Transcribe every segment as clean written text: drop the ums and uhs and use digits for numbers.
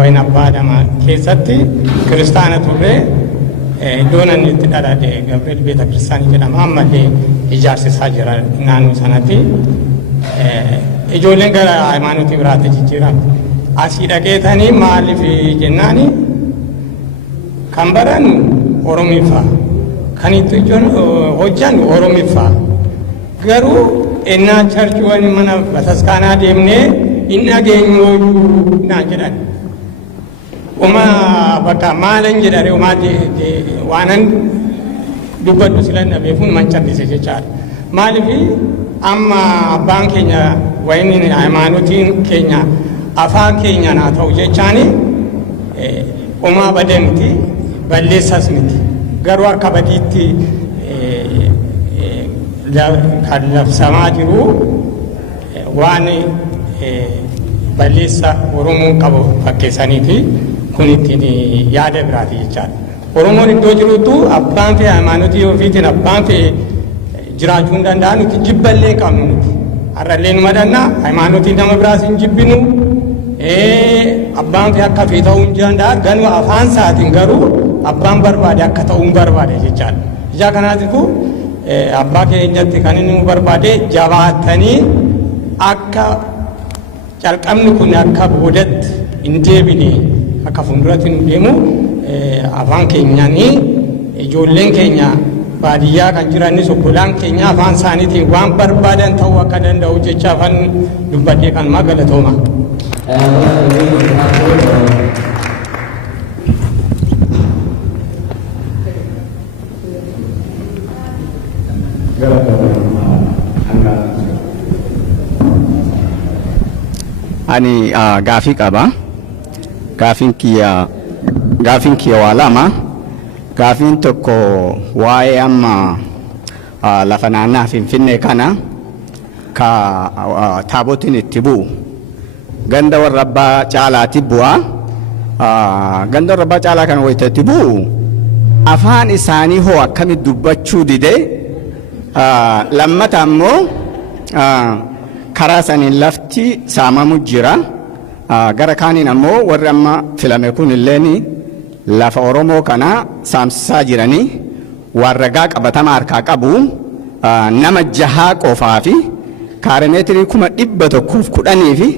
wayin abbaadama keessatti kiristaana turre iddoon inni itti dhalate Gabriel beeta kiristaanii jedhama ammallee ijaarsisaa jira naannoo sanatti ijoolleen gara haymanotii biraatti jijjiiramte asii dhaqeetanii maaliif jennaani kan barannu Oromiffaa kan itti hojjannu Oromiffaa garuu innaa charchiiwwan mana bataskaanaa deemnee hin dhageenyooyyuu naan jedhan uma bakka maalan jedhare umaa waanan dubbadhu silan dhabeefuun mancallise jechaadha maaliif amma abbaan keenya wayini haymanotiin keenya afaan keenya naa ta'u jechaani umaa badee miti balleessas miti garuu akka badiitti kan labsamaa jiru waan balleessa Oromoon qabu fakkeessaniiti kun ittiin yaada biraati jechaadha. Oromoon iddoo jirutu abbaan fee haymanotii ofiitiin abbaan fee jiraachuu hin danda'an nuti jibballee qabnu nuti har'allee nu madannaa haymanotii nama biraas hin jibbinu abbaan fee akka fee ta'uu hin danda'a ganuu afaan isaatiin garuu abbaan barbaade akka ta'uu hin barbaade jechaadha. Ijaa kanaatiifuu abbaa keenyatti kan inni nu barbaade jabaatanii akka calqabni kun akka boodatti hin deebine akka fuulduratti nu deemu afaan keenyaanii ijoolleen keenya baadiyyaa kan jiranis obbolaan keenya afaan isaaniitiin waan barbaadan ta'uu akka danda'u jecha afaan dubbadhee kan galatooma. Ani gaafii qaba. Gaafiin kiyya waa lama. Gaafiin tokko waa'ee amma lafa naannaa Finfinnee kana ka taabotiin itti bu'u. Ganda warra abbaa caalaatti bu'a. Ganda warra abbaa caalaa kana wayita itti bu'u afaan isaanii hoo akkamitti dubbachuu dide lammata ammoo karaa saniin lafti saamamu jira gara kaaniin ammoo warri amma filame kun illeen lafa Oromoo kana saamsisaa jiranii warragaa qabatama harkaa qabu nama 6 qofaa fi kaarimeetirii 110 fi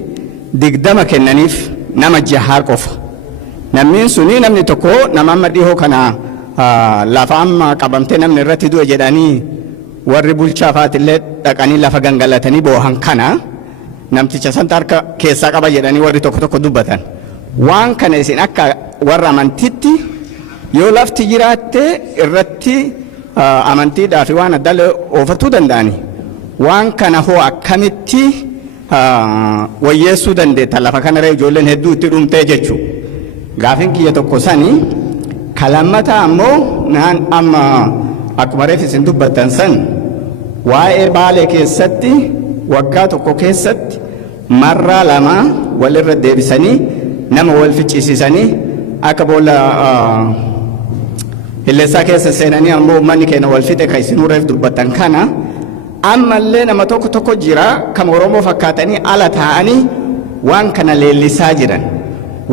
20 kennaniif nama 6 qofa namni suni namni tokko nama amma dhihoo kana lafa amma qabamtee namni irratti du'e jedhanii warri bulchaafaatiillee dhaqanii lafa gangalatanii boohan kana namticha santa harka keessaa qaba jedhanii warri tokko dubbatan waan kana isin akka warra amantiitti yoo lafti jiraatte irratti amantiidhaa fi waan adda oofatuu danda'ani waan kana hoo akkamitti wayyeessuu dandeetta lafa kanarra ijoolleen hedduu itti dhumtee jechuu gaafiin kiyya tokko sani kalammata ammoo naan amma akkuma reef isin dubbattan san waa'ee Baalee keessatti waggaa tokko keessatti marraa 2 walirra deebisanii nama wal ficcisiisanii akka boolla hilleessaa keessa seenanii ammoo uummanni keenya wal fixe kan isin reef dubbattan kana ammallee nama tokko jira kan Oromoo fakkaatanii ala taa'anii waan kana leellisaa jiran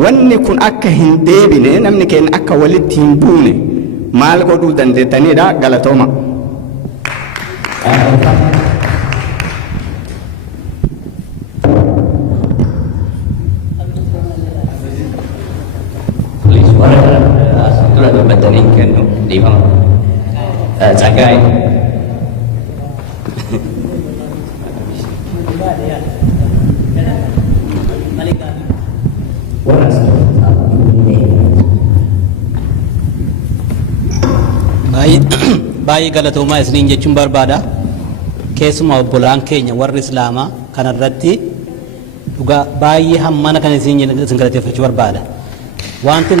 wanni kun akka hin deebine namni keenya akka walitti hin buune maal godhuu dandeettanidha galatooma. Sudah berbatani kan di mana? Cagai. Baay'ee galatoomaa isiniin jechuun barbaada. Keessumaa obbolaan keenya warri Islaamaa kanarratti dhugaa baay'ee hammana kan isin galateeffachuu barbaada. Wanti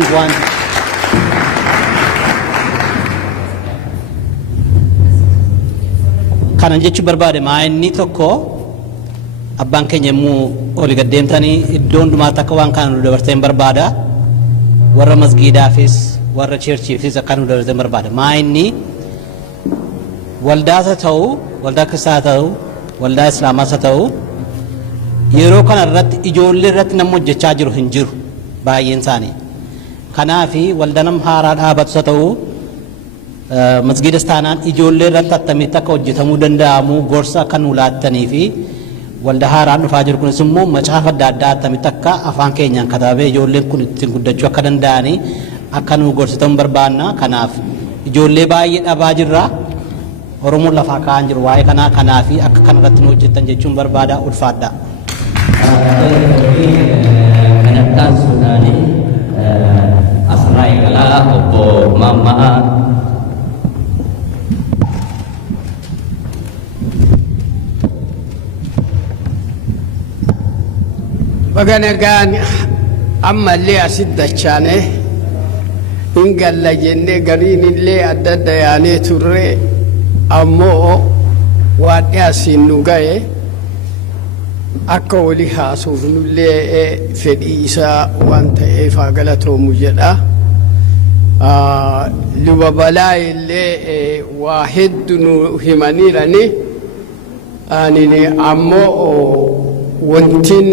kanan jechuun barbaade maa'inni tokko abbaan keenya immoo olii gaddeemtanii iddoo hundumaatti akka waan kana nu dabarteen barbaada. Warra masgiidaafis warra cheerchiifis akka nu dabarteen barbaada. Maa'inni waldaas haa ta'u waldaa kiristaanaa ta'u waldaa islaamaas haa ta'u yeroo kana irratti ijoollee irratti nama hojjechaa jiru hin jiru baay'een isaanii. Kanaafi waldanam haaraa dhaabatu ta'uu masgiida istaanaan ijoollee irratti attamitti akka hojjetamuu danda'amu gorsa akka nu laattanii fi walda haaraan dhufaa jiru kunis immoo macaafa adda addaa attamitti akka afaan keenyaan katabee ijoolleen kun ittiin guddachuu akka danda'anii akka nu gorsitamu barbaanna. Kanaaf ijoollee baay'ee dhabaa jirra. Oromoon lafaa kaa'an jiru waa'ee kanaa. Kanaafi akka kanarratti nu hojjettan jechuun barbaada. Ulfaadha. Kanattaan Suudaanii asirraa eegalaa obbo Maammaa Baganagaan ammallee asitti dachaane hin galla jennee gariin illee adda adda yaanee turre ammoo waan asiin nu ga'e akka walii haasuuf nullee fedhii isaa waan ta'eef haa galatoomu jedha. Luba balaa illee waa hedduu nu himaniirani ani ammoo wantin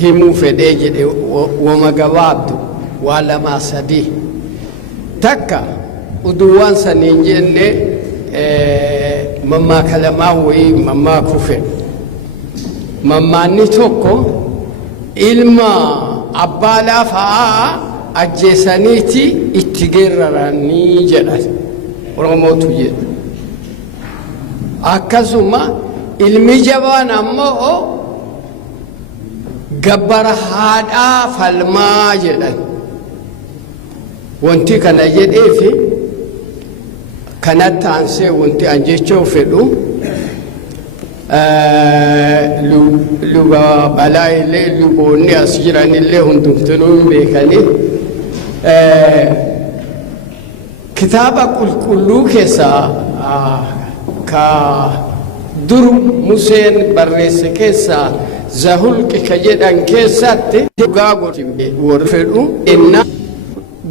himuu fedhee jedhe wama gabaabdu waa lamaa sadii takka uduwwaan saniin jenne mammaa kalamaa wayii mammaa kufe mammaanni tokko ilma abbaa laafaa ajjeesaniiti itti geeraranii jedhan Oromootu jedha. Akkasuma ilmi jabaan ammoo gabbara haadhaa falmaa jedhan. Wanti kana jedheefi kanatti aansee wanti an jechuu fedhu luba balaa illee luboonni as jiran illee hundumtinuu beekanii kitaaba qulqulluu keessaa ka dur Museen barreesse keessaa Zahulqi ka jedhan keessatti dhugaa warri fedhu inna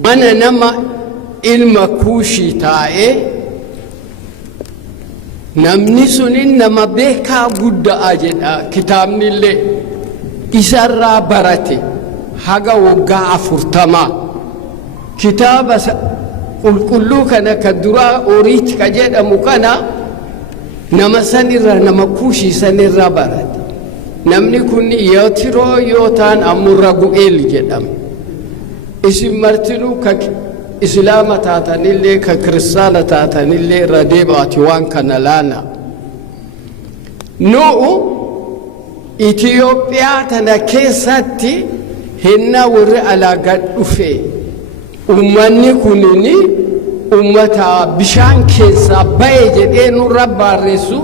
mana nama ilma Kuushii taa'ee namni sunin nama beekaa guddaa jedha kitaabni illee isarraa barate haga waggaa 40 kitaaba qulqulluu kana ka duraa Oriit ka jedhamu kana nama sanirra nama Kuushii sanirra barate. Namni kun Yeetiroo yoo ta'an amurra Gu'eel jedhama. Isin martinuu ka islaama taatanillee ka kiristaana taatanillee irra deebaati waan kana laana. Nu'u Itiyoophiyaa tana keessatti hinna warri alaagaa dhufe ummanni kunini ummata bishaan keessaa ba'e jedhee nurra barreessu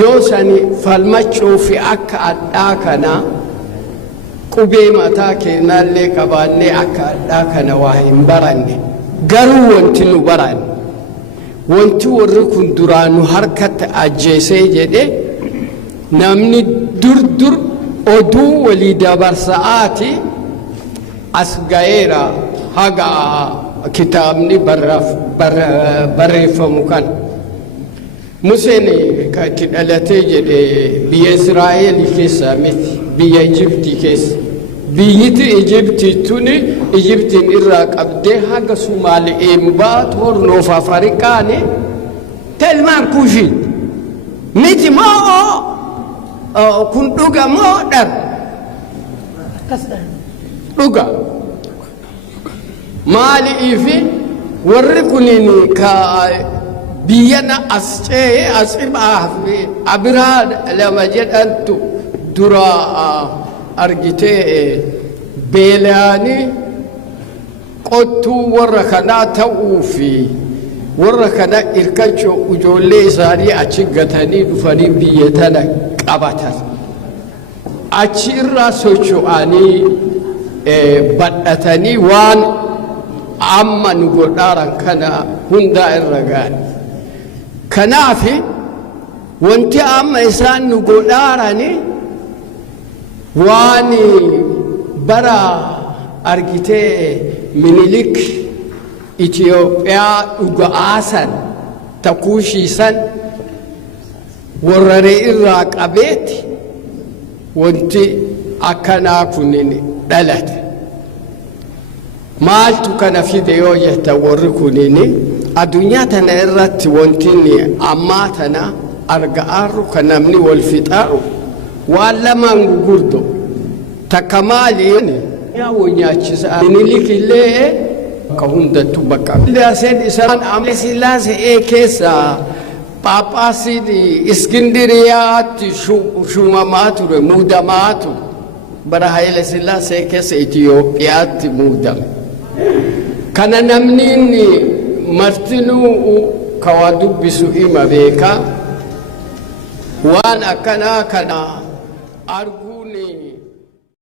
yoo sani falmachuu fi akka addaa kana qubee mataa keenyallee qabaannee akka addaa kana waa hin baranne garuu wanti nu baranne wanti warri kun duraan nu harkatti ajjeesee jedhe namni dur oduu walii dabarsa'aati as ga'eera haga kitaabni barreeffamu kan Museen ka itti dhalatee jedhe biyya Israa'eel keessa miti biyya Ijiptii keessa biyyiti Ijiptii tuni Ijiptiin irraa qabdee haga Sumaale'een baatu Hornoof Afrikaani telmaan Kuushii miti moo kun dhuga moo dhar dhuga maaliifi warri kunin ka biyyana ascee asibaa fi abiraa lama jedhantu dura argitee beelaanii qottuu warra kanaa ta'uu fi warra kana irkachuu ijoollee isaanii achi gatanii dhufanii biyya tana qabatan achi irraa socho'anii badhatanii waan amma nu godhaaran kana hundaa irra gaani. Kanaafi wanti amma isaan nu godhaarani waan bara argitee Minilik Itiyoophiyaa dhuga'aasan takuushiisan warraree irraa qabeeti wanti akkanaa kunin dhalate maaltu kana fide yoo jetta warri kunini addunyaa tana irratti wantinni ammaa tana arga'arru kan namni wal fixaaru waan lamaan gugurdo takka maaliin yaa wonyaachisa minilikillee ka hundattu bakka sillaaseen isaan amle sillaasee keessa phaaphaasiin iskindiriyaatti shumamaa ture muudamaa ture bara Haile Sillaasee keessa Itiyoophiyaatti muudame kana namni martinuu kawaa dubbisu ima beeka waan akkanaa kana argu